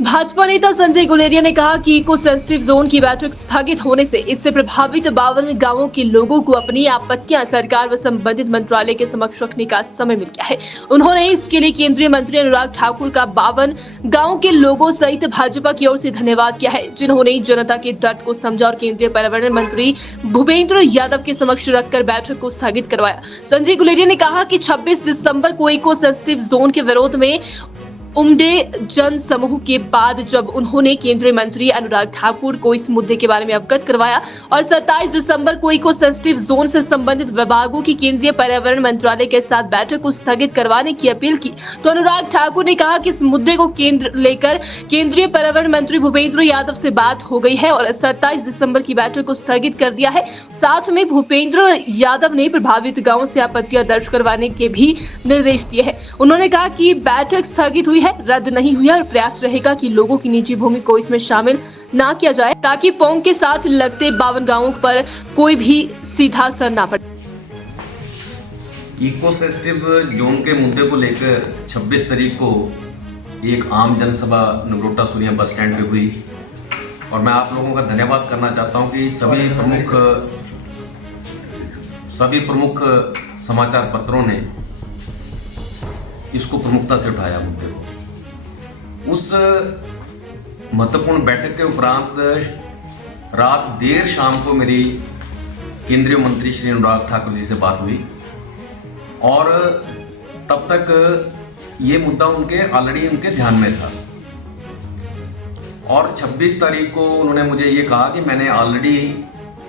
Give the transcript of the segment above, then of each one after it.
भाजपा नेता संजय गुलेरिया ने कहा कि इको सेंसिटिव जोन की बैठक स्थगित होने से इससे प्रभावित 52 गांवों के लोगों को अपनी आपत्तियां सरकार व संबंधित मंत्रालय के समक्ष रखने का समय मिल गया है। उन्होंने इसके लिए केंद्रीय मंत्री अनुराग ठाकुर का 52 गाँव के लोगों सहित भाजपा की ओर से धन्यवाद किया है, जिन्होंने जनता के डट को समझा और केंद्रीय पर्यावरण मंत्री भूपेंद्र यादव के समक्ष रखकर बैठक को स्थगित करवाया। संजय गुलेरिया ने कहा कि 26 दिसंबर को इको सेंसिटिव जोन के विरोध में उमड़े जन समूह के बाद जब उन्होंने केंद्रीय मंत्री अनुराग ठाकुर को इस मुद्दे के बारे में अवगत करवाया और 27 दिसंबर को इको सेंसिटिव जोन से संबंधित विभागों की केंद्रीय पर्यावरण मंत्रालय के साथ बैठक को स्थगित करवाने की अपील की, तो अनुराग ठाकुर ने कहा कि इस मुद्दे को लेकर केंद्रीय पर्यावरण मंत्री भूपेंद्र यादव से बात हो गई है और 27 दिसंबर की बैठक को स्थगित कर दिया है। साथ में भूपेंद्र यादव ने प्रभावित गाँवों से आपत्तियां दर्ज करवाने के भी निर्देश दिए हैं। उन्होंने कहा कि बैठक स्थगित हुई है, रद्द नहीं हुई और प्रयास रहेगा कि लोगों की निजी भूमि को इसमें शामिल ना किया जाए ताकि पोंग के साथ लगते 52 गांवों पर कोई भी सीधा असर ना पड़े। इको सेंसिटिव जोन के मुद्दे को लेकर 26 तारीख को एक आम जनसभा नगरोटा सूरिया बस स्टैंड पे हुई और मैं आप लोगों का धन्यवाद करना चाहता हूं कि सभी प्रमुख समाचार पत्रों ने इसको प्रमुखता से उठाया मुद्दे को। उस महत्वपूर्ण बैठक के उपरांत रात देर शाम को मेरी केंद्रीय मंत्री श्री अनुराग ठाकुर जी से बात हुई और तब तक ये मुद्दा ऑलरेडी उनके ध्यान में था और 26 तारीख को उन्होंने मुझे ये कहा कि मैंने ऑलरेडी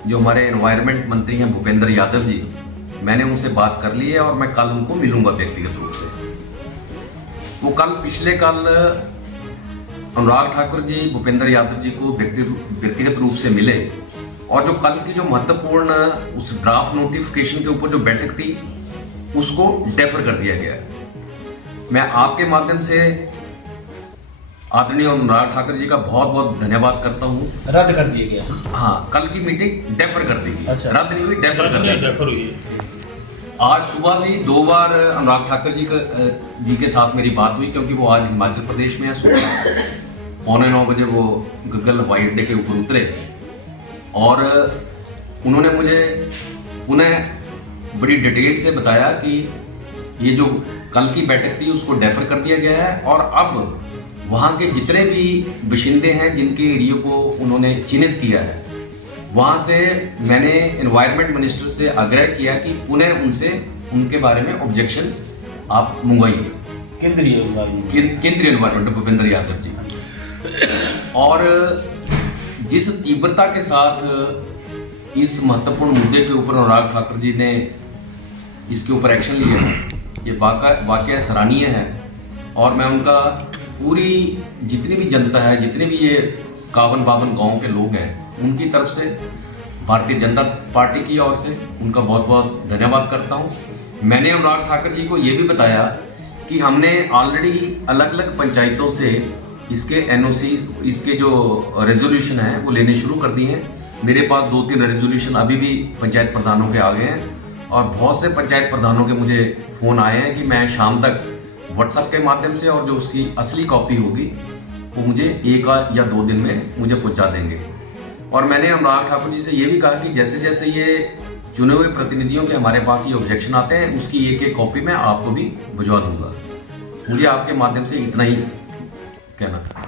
जो हमारे एनवायरनमेंट मंत्री हैं भूपेंद्र यादव जी, मैंने उनसे बात कर ली है और मैं कल उनको मिलूंगा व्यक्तिगत रूप से। वो पिछले कल अनुराग ठाकुर जी भूपेंद्र यादव जी को व्यक्तिगत रूप से मिले और जो कल की जो महत्वपूर्ण उस ड्राफ्ट नोटिफिकेशन के ऊपर जो बैठक थी उसको डेफर कर दिया गया। मैं आपके माध्यम से आदरणीय अनुराग ठाकुर जी का बहुत बहुत धन्यवाद करता हूँ। रद्द कर दिया गया? हाँ, कल की मीटिंग डेफर कर दी गई। अच्छा। रद्द नहीं हुई, डेफर कर दी। आज सुबह भी 2 बार अनुराग ठाकुर जी के साथ मेरी बात हुई क्योंकि वो आज हिमाचल प्रदेश में है। सुबह 8:45 बजे वो गग्गल हवाई अड्डे के ऊपर उतरे और उन्होंने मुझे पुनः बड़ी डिटेल से बताया कि ये जो कल की बैठक थी उसको डेफर कर दिया गया है और अब वहाँ के जितने भी बाशिंदे हैं जिनके एरिया को उन्होंने चिन्हित किया है, वहाँ से मैंने एनवायरनमेंट मिनिस्टर से आग्रह किया कि पुनः उनसे उनके बारे में ऑब्जेक्शन आप मंगवाइए। केंद्रीय एनवायरनमेंट भूपेंद्र यादव जी। और जिस तीव्रता के साथ इस महत्वपूर्ण मुद्दे के ऊपर अनुराग ठाकुर जी ने इसके ऊपर एक्शन लिया है, ये वाकया सराहनीय है और मैं उनका पूरी जितनी भी जनता है, जितने भी ये 51-52 गाँव के लोग हैं, उनकी तरफ से भारतीय जनता पार्टी की ओर से उनका बहुत बहुत धन्यवाद करता हूँ। मैंने अनुराग ठाकुर जी को ये भी बताया कि हमने ऑलरेडी अलग अलग पंचायतों से इसके एनओसी, इसके जो रेजोल्यूशन है वो लेने शुरू कर दिए हैं। मेरे पास 2-3 रेजोल्यूशन अभी भी पंचायत प्रधानों के आ गए हैं और बहुत से पंचायत प्रधानों के मुझे फ़ोन आए हैं कि मैं शाम तक व्हाट्सएप के माध्यम से और जो उसकी असली कॉपी होगी वो मुझे 1 या 2 दिन में मुझे पहुंचा देंगे। और मैंने अनुराग ठाकुर जी से ये भी कहा कि जैसे जैसे ये चुने हुए प्रतिनिधियों के हमारे पास ये ऑब्जेक्शन आते हैं उसकी एक कॉपी मैं आपको भी भिजवा दूंगा। मुझे आपके माध्यम से इतना ही कहना था।